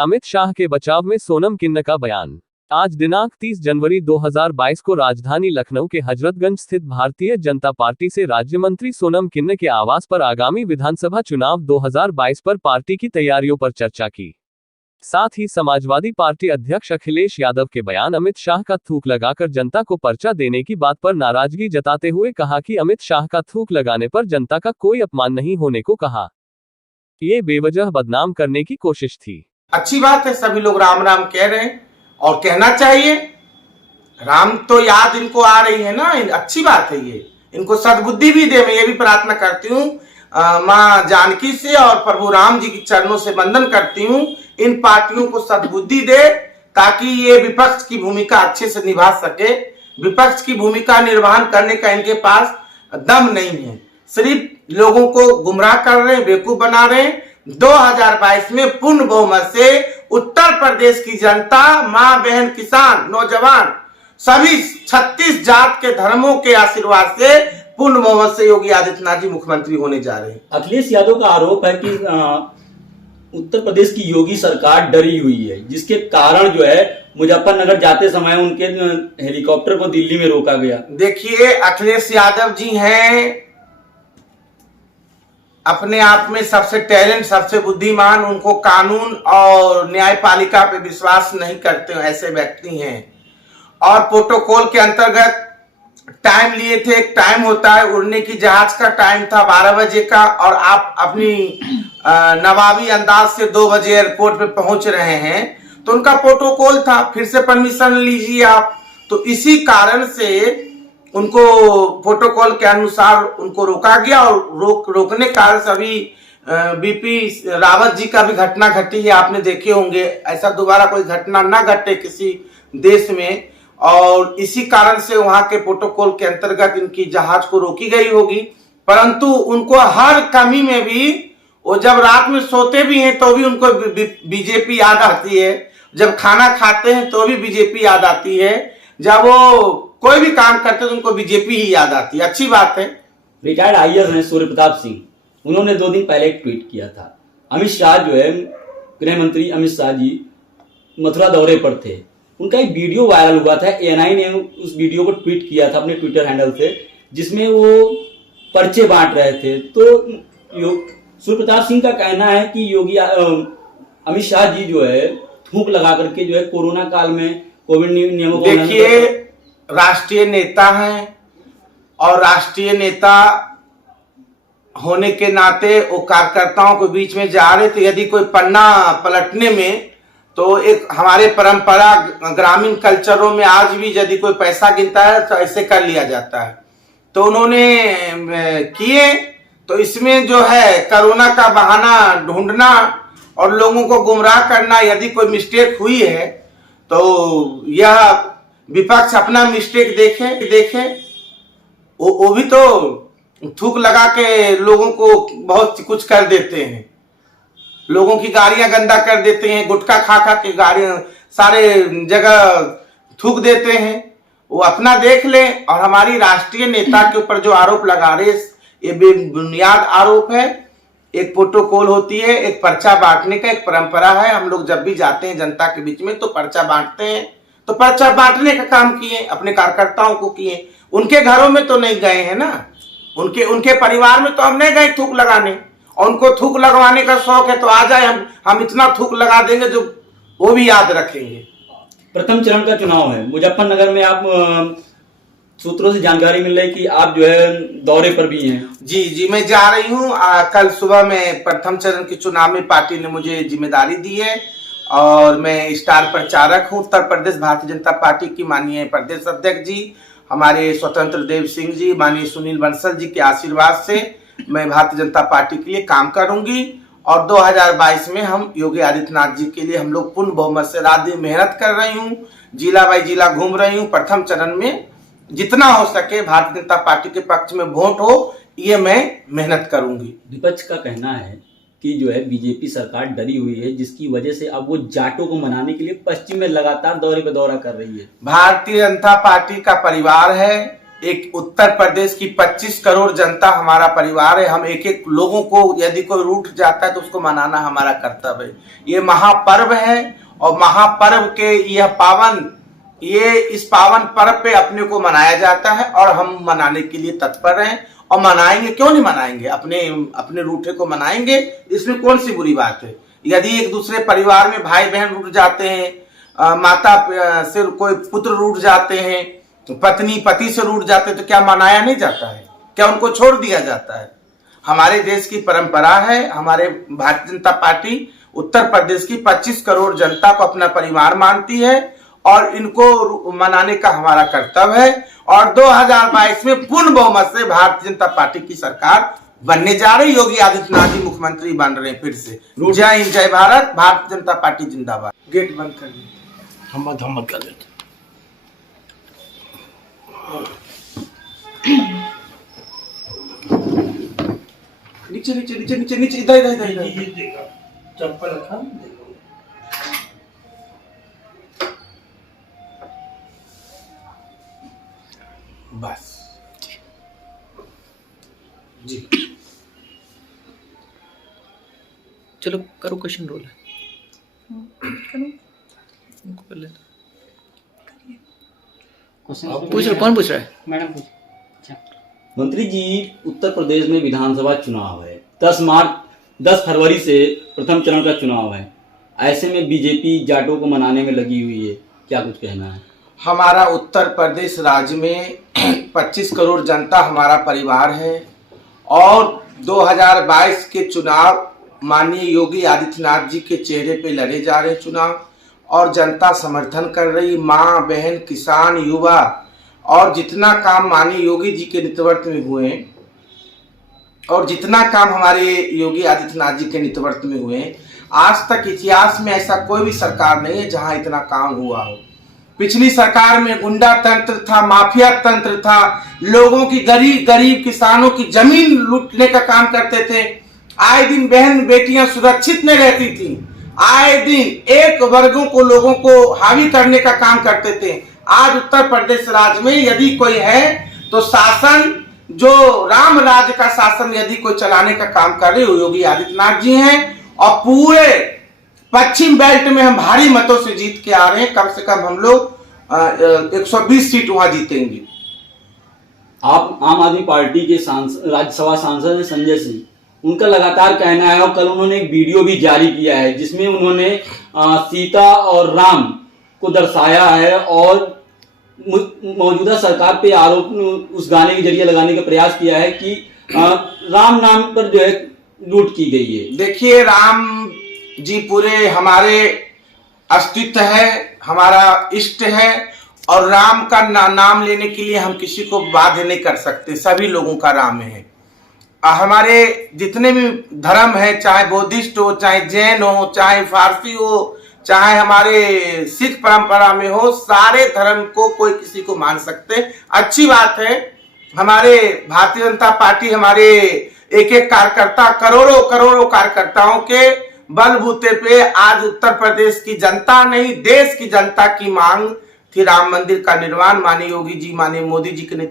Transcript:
अमित शाह के बचाव में सोनम किन्न का बयान। आज दिनांक 30 जनवरी 2022 को राजधानी लखनऊ के हजरतगंज स्थित भारतीय जनता पार्टी से राज्य मंत्री सोनम किन्न के आवास पर आगामी विधानसभा चुनाव 2022 पर पार्टी की तैयारियों पर चर्चा की। साथ ही समाजवादी पार्टी अध्यक्ष अखिलेश यादव के बयान अमित शाह का थूक लगाकर जनता को पर्चा देने की बात पर नाराजगी जताते हुए कहा कि अमित शाह का थूक लगाने पर जनता का कोई अपमान नहीं होने को कहा। ये बेवजह बदनाम करने की कोशिश थी। अच्छी बात है, सभी लोग राम राम कह रहे हैं और कहना चाहिए। राम तो याद इनको आ रही है ना, अच्छी बात है। ये इनको सद्बुद्धि भी दे। मैं ये भी प्रार्थना करती हूँ माँ जानकी से और प्रभु राम जी के चरणों से वंदन करती हूँ, इन पार्टियों को सद्बुद्धि दे ताकि ये विपक्ष की भूमिका अच्छे से निभा सके। विपक्ष की भूमिका निर्वहन करने का इनके पास दम नहीं है, सिर्फ लोगों को गुमराह कर रहे हैं, बेवकूफ बना रहे हैं। 2022 में पूर्ण बहुमत से उत्तर प्रदेश की जनता, मां बहन, किसान, नौजवान, सभी 36 जात के धर्मों के आशीर्वाद से पूर्ण बहुमत से योगी आदित्यनाथ जी मुख्यमंत्री होने जा रहे हैं। अखिलेश यादव का आरोप है कि उत्तर प्रदेश की योगी सरकार डरी हुई है, जिसके कारण जो है मुजफ्फरनगर जाते समय उनके हेलीकॉप्टर को दिल्ली में रोका गया। देखिए, अखिलेश यादव जी हैं अपने आप में सबसे टैलेंट, सबसे बुद्धिमान। उनको कानून और न्यायपालिका पे विश्वास नहीं करते ऐसे व्यक्ति हैं। और प्रोटोकॉल के अंतर्गत टाइम लिए थे। एक टाइम होता है, उड़ने की जहाज का टाइम था 12 बजे का, और आप अपनी नवाबी अंदाज से 2 बजे एयरपोर्ट पे पहुंच रहे हैं, तो उनका प्रोटोकॉल था। फिर से परमिशन लीजिए आप। तो इसी कारण से उनको प्रोटोकॉल के अनुसार उनको रोका गया, और रोकने कारण सभी बीपी रावत जी का भी घटना घटी है, आपने देखे होंगे। ऐसा दोबारा कोई घटना ना घटे किसी देश में, और इसी कारण से वहां के प्रोटोकॉल के अंतर्गत इनकी जहाज को रोकी गई होगी। परंतु उनको हर कमी में भी, वो जब रात में सोते भी हैं तो भी उनको बीजेपी याद आती है, जब खाना खाते हैं तो भी बीजेपी याद आती है, जब वो कोई भी काम करते तो उनको बीजेपी ही याद आती है। अच्छी बात है। रिटायर्ड आईएएस हैं सूर्य प्रताप सिंह, उन्होंने 2 दिन पहले एक ट्वीट किया था। अमित शाह जो है, गृह मंत्री अमित शाह जी मथुरा दौरे पर थे, उनका एक वीडियो वायरल हुआ था। एएनआई ने उस वीडियो को ट्वीट किया था अपने ट्विटर हैंडल से, जिसमें वो पर्चे बांट रहे थे। तो सूर्य प्रताप सिंह का कहना है कि योगी अमित शाह जी जो है थूक लगा करके जो है कोरोना काल में कोविड नियमों को, देखिए, राष्ट्रीय नेता हैं और राष्ट्रीय नेता होने के नाते वो कार्यकर्ताओं के बीच में जा रहे थे। यदि कोई पन्ना पलटने में, तो एक हमारे परंपरा ग्रामीण कल्चरों में आज भी यदि कोई पैसा गिनता है तो ऐसे कर लिया जाता है। तो उन्होंने किए। तो इसमें जो है कोरोना का बहाना ढूंढना और लोगों को गुमराह करना, यदि कोई मिस्टेक हुई है तो यह विपक्ष अपना मिस्टेक देखे। वो भी तो थूक लगा के लोगों को बहुत कुछ कर देते हैं, लोगों की गाड़ियां गंदा कर देते हैं, गुटखा खा के गाड़ियां सारे जगह थूक देते हैं। वो अपना देख ले। और हमारी राष्ट्रीय नेता के ऊपर जो आरोप लगा रहे, ये बेबुनियाद आरोप है। एक प्रोटोकॉल होती है, एक पर्चा बांटने का एक परंपरा है। हम लोग जब भी जाते हैं जनता के बीच में तो पर्चा बांटते हैं, तो पर्चा बांटने का काम किए, अपने कार्यकर्ताओं को किए। उनके घरों में तो नहीं गए हैं ना, उनके परिवार में तो हम नहीं गए थूक लगाने। और उनको थूक लगवाने का शौक है तो आ जाए, हम इतना थूक लगा देंगे जो वो भी याद रखेंगे। प्रथम चरण का चुनाव है मुजफ्फरनगर में। आप सूत्रों से जानकारी मिल रही है कि आप जो है दौरे पर भी हैं। जी, मैं जा रही हूँ। कल सुबह में प्रथम चरण के चुनाव में पार्टी ने मुझे जिम्मेदारी दी है, और मैं स्टार प्रचारक हूँ। उत्तर प्रदेश भारतीय जनता पार्टी की माननीय प्रदेश अध्यक्ष जी, हमारे स्वतंत्र देव सिंह जी, माननीय सुनील बंसल जी के आशीर्वाद से मैं भारतीय जनता पार्टी के लिए काम करूंगी। और 2022 में हम योगी आदित्यनाथ जी के लिए हम लोग पूर्ण बहुमत से रात दिन मेहनत कर रही हूँ, जिला बाई जिला घूम रही हूँ। प्रथम चरण में जितना हो सके भारतीय जनता पार्टी के पक्ष में वोट हो, ये मैं मेहनत करूंगी। विपक्ष का कहना है कि जो है बीजेपी सरकार डरी हुई है, जिसकी वजह से अब वो जाटों को मनाने के लिए पश्चिम में लगातार दौरे पे दौरा कर रही है। भारतीय जनता पार्टी का परिवार है, एक उत्तर प्रदेश की 25 करोड़ जनता हमारा परिवार है। हम एक एक लोगों को यदि कोई रूठ जाता है तो उसको मनाना हमारा कर्तव्य है। ये महापर्व है और महापर्व के इस पावन पर्व पे अपने को मनाया जाता है और हम मनाने के लिए तत्पर हैं और मनाएंगे। क्यों नहीं मनाएंगे? अपने रूठे को मनाएंगे, इसमें कौन सी बुरी बात है। यदि एक दूसरे परिवार में भाई बहन रूठ जाते हैं, माता से कोई पुत्र रूठ जाते हैं, पत्नी पति से रूठ जाते हैं, तो क्या मनाया नहीं जाता है? क्या उनको छोड़ दिया जाता है? हमारे देश की परंपरा है। हमारे भारतीय जनता पार्टी उत्तर प्रदेश की 25 करोड़ जनता को अपना परिवार मानती है और इनको मनाने का हमारा कर्तव्य है। और 2022 में पूर्ण बहुमत से भारतीय जनता पार्टी की सरकार बनने जा रही। योगी आदित्यनाथ जी मुख्यमंत्री बन रहे हैं फिर से। जय हिंद, जय भारत, भारतीय जनता पार्टी जिंदाबाद। गेट बंद कर दीजिए। हम कर देते। नीचे नीचे नीचे नीचे नीचे, इधर चप्पल रखा बस जी। चलो करो, क्वेश्चन रोल है। कर ले। पूछ रहे, कौन पूछ रहा है? मैडम पूछ। मंत्री जी, उत्तर प्रदेश में विधानसभा चुनाव है। 10 फरवरी से प्रथम चरण का चुनाव है। ऐसे में बीजेपी जाटों को मनाने में लगी हुई है, क्या कुछ कहना है? हमारा उत्तर प्रदेश राज्य में 25 करोड़ जनता हमारा परिवार है और 2022 के चुनाव माननीय योगी आदित्यनाथ जी के चेहरे पे लड़े जा रहे चुनाव और जनता समर्थन कर रही। माँ बहन किसान युवा और जितना काम माननीय योगी जी के नेतृत्व में हुए और जितना काम हमारे योगी आदित्यनाथ जी के नेतृत्व में हुए, आज तक इतिहास में ऐसा कोई भी सरकार नहीं है जहां इतना काम हुआ हो। पिछली सरकार में गुंडा तंत्र था, माफिया तंत्र था, लोगों की गरीब किसानों की जमीन लूटने का काम करते थे। आए दिन बहन बेटियां सुरक्षित नहीं रहती थी। आए दिन एक वर्गों को लोगों को हावी करने का काम करते थे। आज उत्तर प्रदेश राज्य में यदि कोई है तो शासन, जो राम राज्य का शासन यदि कोई चलाने का काम कर रहे हो योगी आदित्यनाथ जी हैं और पूरे पश्चिम बेल्ट में हम भारी मतों से जीत के आ रहे हैं। कम से कम हम लोग 120 सीट वहां जीतेंगे। आप आम आदमी पार्टी के राज्यसभा सांसद हैं संजय सिंह, उनका लगातार कहना है और कल उन्होंने एक वीडियो भी जारी किया है जिसमें उन्होंने सीता और राम को दर्शाया है और मौजूदा सरकार पे आरोप उस गाने के जरिए लगाने का प्रयास किया है कि राम नाम पर जो है लूट की गई है। देखिए, राम जी पूरे हमारे अस्तित्व है, हमारा इष्ट है और राम का नाम लेने के लिए हम किसी को बाध्य नहीं कर सकते। सभी लोगों का राम है। हमारे जितने भी धर्म है, चाहे बौद्धिस्ट हो, चाहे जैन हो, चाहे फारसी हो, चाहे हमारे सिख परंपरा में हो, सारे धर्म को कोई किसी को मान सकते। अच्छी बात है। हमारे भारतीय जनता पार्टी, हमारे एक एक कार्यकर्ता, करोड़ों कार्यकर्ताओं के बलबूते पे आज उत्तर प्रदेश की जनता नहीं, देश की जनता की मांग थी राम मंदिर का निर्माण। माननीय योगी जी, माननीय मोदी जी के